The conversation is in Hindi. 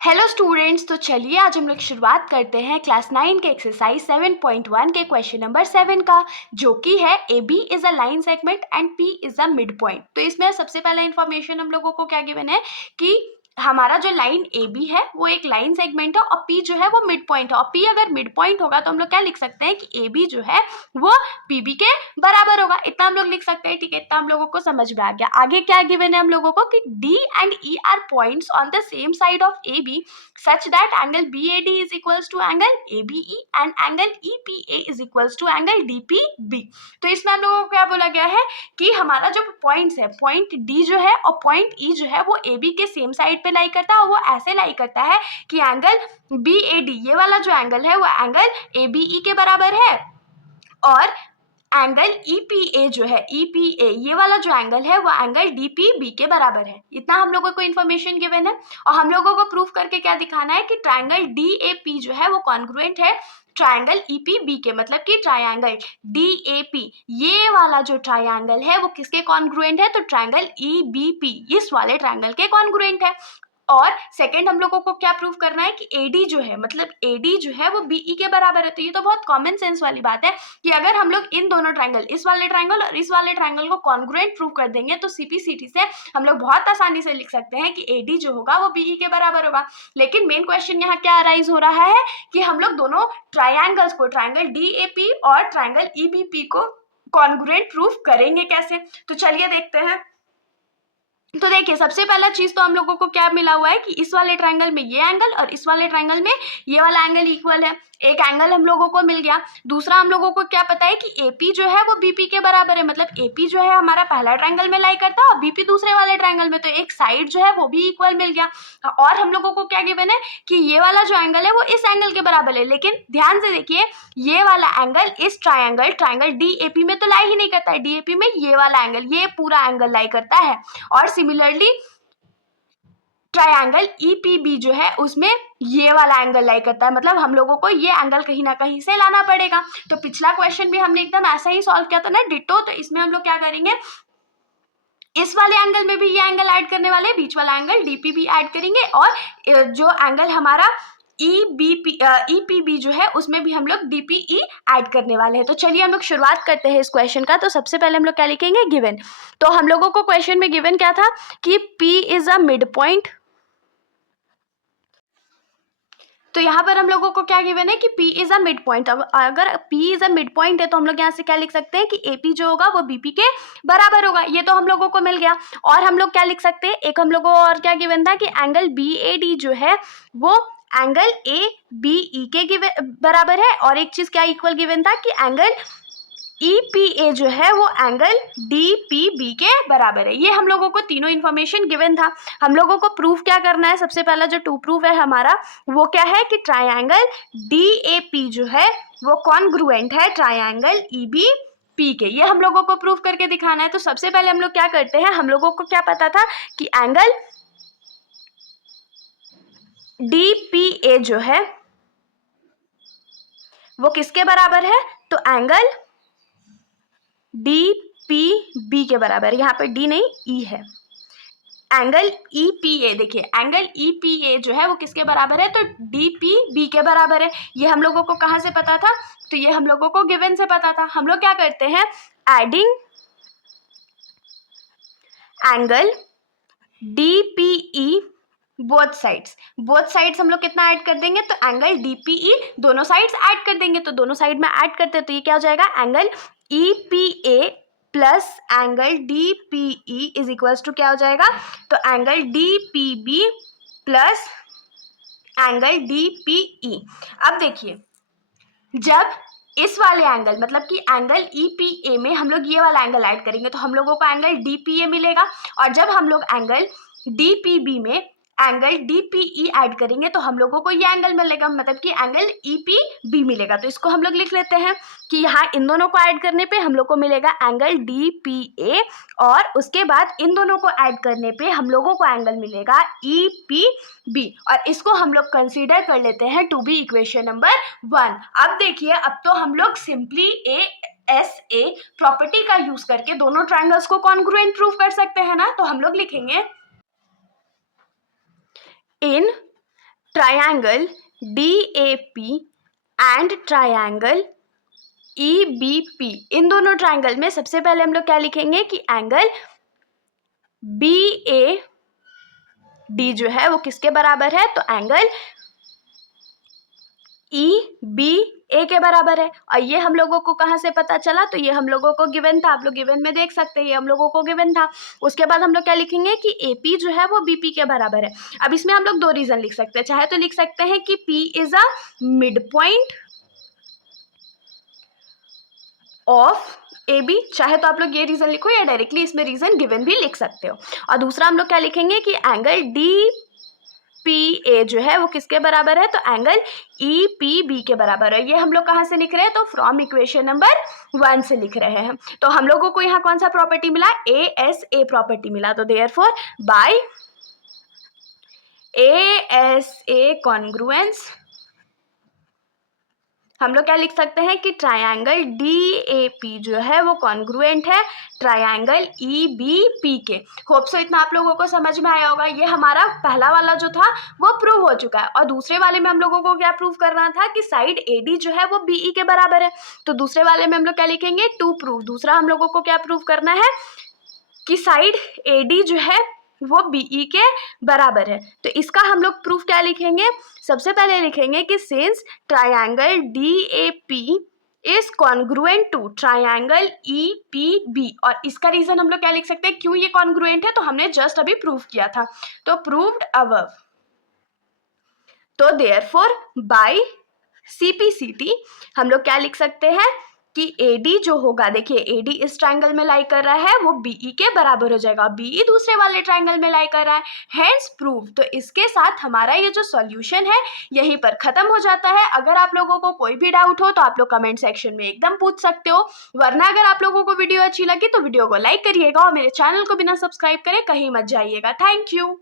हेलो स्टूडेंट्स, तो चलिए आज हम लोग शुरुआत करते हैं क्लास 9 के एक्सरसाइज 7.1 के क्वेश्चन नंबर 7 का, जो कि है A B is a line segment and P is a mid point. तो इसमें सबसे पहला इंफॉर्मेशन हम लोगों को क्या गिवन है कि हमारा जो लाइन ए बी है वो एक लाइन सेगमेंट है और पी जो है वो मिड पॉइंट है। और पी अगर मिड पॉइंट होगा तो हम लोग क्या लिख सकते हैं कि ए बी जो है वो पी बी के बराबर होगा। इतना हम लोग लिख सकते हैं, ठीक है। इतना हम लोगों को समझ में आ गया। आगे क्या गिवन है हम लोगों को कि D and E are points on the same side of A B such that angle BAD is equals to angle ABE and angle EPA is equals to angle DPB। तो इसमें हम लोगों को क्या बोला गया है कि हमारा जो पॉइंट्स है, पॉइंट D जो है और पॉइंट E जो है वो AB के सेम साइड पे लाई करता है और वो ऐसे लाई करता है कि एंगल BAD ये वाला जो एंगल है वो एंगल ABE के बराबर है और एंगल EPA जो है EPA ये वाला जो एंगल है वो एंगल DPB के बराबर है। इतना हम लोगों को इन्फॉर्मेशन गिवन है और हम लोगों को प्रूफ करके क्या दिखाना है कि ट्रायंगल DAP जो है वो कॉन्ग्रुएंट है ट्रायंगल EPB के, मतलब कि ट्रायंगल DAP ये वाला जो ट्रायंगल है वो किसके कॉन्ग्रुएंट है, तो ट्रायंगल EBP इस वाले ट्रायंगल के कॉन्ग्रुएंट है। और सेकंड हम लोगों को क्या प्रूफ करना है कि AD जो है, मतलब AD जो है वो BE के बराबर है। तो ये तो बहुत कॉमन सेंस वाली बात है कि अगर हम लोग इन दोनों ट्रायंगल, इस वाले ट्रायंगल और इस वाले ट्रायंगल को कॉन्ग्रुएंट प्रूफ कर देंगे तो CPCT से हम लोग बहुत आसानी से लिख सकते हैं कि AD जो होगा वो BE के बराबर होगा। लेकिन मेन क्वेश्चन यहाँ क्या अराइज हो रहा है कि हम लोग दोनों ट्रायंगल्स को, ट्रायंगल DAP और ट्रायंगल EBP को कॉन्ग्रुएंट प्रूफ करेंगे कैसे। तो चलिए देखते हैं। तो देखिए, सबसे पहला चीज तो हम लोगों को क्या मिला हुआ है कि इस वाले ट्रायंगल में ये एंगल और इस वाले ट्रायंगल में ये वाला एंगल इक्वल है। एक एंगल हम लोगों को मिल गया। दूसरा हम लोगों को क्या पता है कि AP जो है वो BP के बराबर है, मतलब AP जो है हमारा पहला ट्रायंगल में लाई करता है और BP दूसरे वाले ट्रायंगल में, तो एक साइड जो है वो भी इक्वल मिल गया। और हम लोगों को क्या गिवन है कि ये वाला जो एंगल है वो इस एंगल के बराबर है। लेकिन ध्यान से देखिए, ये वाला एंगल इस ट्रायंगल DAP में तो लाई ही नहीं करता है। DAP में ये वाला एंगल, ये पूरा एंगल लाई करता है। और सिमिलरली ट्रायंगल EPB जो है उसमें ये वाला एंगल लाई करता है, मतलब हम लोगों को ये एंगल कहीं ना कहीं से लाना पड़ेगा। तो पिछला क्वेश्चन भी हमने एकदम ऐसा ही सॉल्व किया था ना, डिटो। तो इसमें हम लोग क्या करेंगे, इस वाले एंगल में भी ये एंगल ऐड करने वाले, बीच वाला एंगल DPB ऐड करेंगे और जो एंगल हमारा EPB जो है उसमें भी हम लोग DPE ऐड करने वाले हैं। तो चलिए हम लोग शुरुआत करते हैं इस क्वेश्चन का। तो सबसे पहले हम लोग क्या लिखेंगे, गिवन। तो हम लोगों को क्वेश्चन में गिवन क्या था कि P is a mid point. तो यहाँ पर हम लोगों को क्या गिवन है कि P is a mid point. अब अगर P is a mid point है तो हम लोग यहाँ से क्या लिख सकते हैं कि AP जो होगा वो BP के बराबर होगा। ये तो हम लोगों को मिल गया। और हम लोग क्या लिख सकते हैं, एक हम लोगों को और क्या गिवन था कि एंगल BAD जो है वो एंगल ABE के बराबर है। और एक चीज क्या इक्वल गिवन था कि एंगल EPA जो है वो एंगल DPB के बराबर है। ये हम लोगों को तीनों इन्फॉर्मेशन गिवन था। हम लोगों को प्रूफ क्या करना है, सबसे पहला जो टू प्रूफ है हमारा वो क्या है कि ट्रायंगल DAP जो है वो कॉन्ग्रुएंट है ट्रायंगल EBP के। ये हम लोगों को प्रूफ करके दिखाना है। तो सबसे पहले हम लोग क्या करते हैं, हम लोगों को क्या पता था कि एंगल DPA जो है वो किसके बराबर है, तो एंगल DPB के बराबर। यहाँ पे D नहीं E है। एंगल EPA, देखिए एंगल EPA जो है वो किसके बराबर है, तो DPB के बराबर है। ये हम लोगों को कहाँ से पता था, तो ये हम लोगों को गिवन से पता था। हम लोग क्या करते हैं, adding angle DPE both sides हम लोग कितना ऐड कर देंगे, तो एंगल DPE दोनों साइड्स ऐड कर देंगे। तो दोनों साइड में ऐड करते हैं तो ये क्या हो जाएगा, angle EPA plus angle DPE is equals to क्या हो जाएगा, तो angle DPB plus angle DPE। अब देखिए, जब इस वाले एंगल, मतलब कि एंगल EPA में हम लोग ये वाला एंगल ऐड करेंगे तो हम लोगों को एंगल DPA मिलेगा। और जब हम लोग एंगल DPB में एंगल DPE ऐड करेंगे तो हम लोगों को ये एंगल मिलेगा, मतलब कि एंगल EPB मिलेगा। तो इसको हम लोग लिख लेते हैं कि यहाँ इन दोनों को ऐड करने पे हम लोग को मिलेगा एंगल DPA और उसके बाद इन दोनों को ऐड करने पे हम लोगों को एंगल मिलेगा EPB। और इसको हम लोग कंसीडर कर लेते हैं टू बी इक्वेशन नंबर 1। अब देखिए, अब तो हम लोग सिंपली ASA प्रॉपर्टी का यूज करके दोनों ट्रायंगल्स को कॉन्ग्रुएंट प्रूफ कर सकते हैं ना। तो हम लोग लिखेंगे, in triangle DAP and triangle EBP, इन दोनों ट्रायंगल में सबसे पहले हम लोग क्या लिखेंगे कि एंगल BAD जो है वो किसके बराबर है, तो एंगल EBA के बराबर है। और ये हम लोगों को कहाँ से पता चला, तो ये हम लोगों को गिवन था, आप लोग गिवन में देख सकते हैं, ये हम लोगों को गिवन था। उसके बाद हम लोग क्या लिखेंगे कि AP जो है वो BP के बराबर है। अब इसमें हम लोग दो रीजन लिख सकते हैं, चाहे तो लिख सकते हैं कि P is a mid point of AB, चाहे तो आप लोग ये रीजन लिखो या डायरेक्टली इसमें रीजन गिवन भी लिख सकते हो। और दूसरा हम लोग क्या लिखेंगे कि एंगल DPA जो है वो किसके बराबर है, तो एंगल EPB के बराबर है। ये हम लोग कहाँ से लिख रहे हैं, तो फ्रॉम इक्वेशन नंबर 1 से लिख रहे हैं। तो हम लोगों को यहाँ कौन सा प्रॉपर्टी मिला, ASA प्रॉपर्टी मिला। तो देयरफॉर बाय ASA कॉन्ग्रुएंस हम लोग क्या लिख सकते हैं कि ट्रायंगल DAP जो है वो कॉन्ग्रुएंट है ट्रायंगल EBP के। होप सो इतना आप लोगों को समझ में आया होगा। ये हमारा पहला वाला जो था वो प्रूव हो चुका है, और दूसरे वाले में हम लोगों को क्या प्रूव करना था कि साइड AD जो है वो BE के बराबर है। तो दूसरे वाले में हम लोग क्या लिखेंगे, टू प्रूव। दूसरा हम लोगों को क्या प्रूव करना है कि साइड AD जो है वो BE के बराबर है। तो इसका हम लोग प्रूफ क्या लिखेंगे, सबसे पहले लिखेंगे कि since triangle DAP is congruent to triangle EPB, और इसका रीजन हम लोग क्या लिख सकते हैं, क्यों ये कॉन्ग्रुएंट है, तो हमने जस्ट अभी प्रूफ किया था, तो प्रूव्ड अबव। तो देयरफॉर बाय CPCT हम लोग क्या लिख सकते हैं कि AD जो होगा, देखिए AD इस ट्रायंगल में लाई कर रहा है वो BE के बराबर हो जाएगा, BE दूसरे वाले ट्रायंगल में लाई कर रहा है, हेंस प्रूव। तो इसके साथ हमारा ये जो सॉल्यूशन है यहीं पर खत्म हो जाता है। अगर आप लोगों को कोई भी डाउट हो तो आप लोग कमेंट सेक्शन में एकदम पूछ सकते हो, वरना अगर आप लोगों को वीडियो अच्छी लगी तो वीडियो को लाइक करिएगा और मेरे चैनल को बिना सब्सक्राइब करे कहीं मत जाइएगा। Thank you.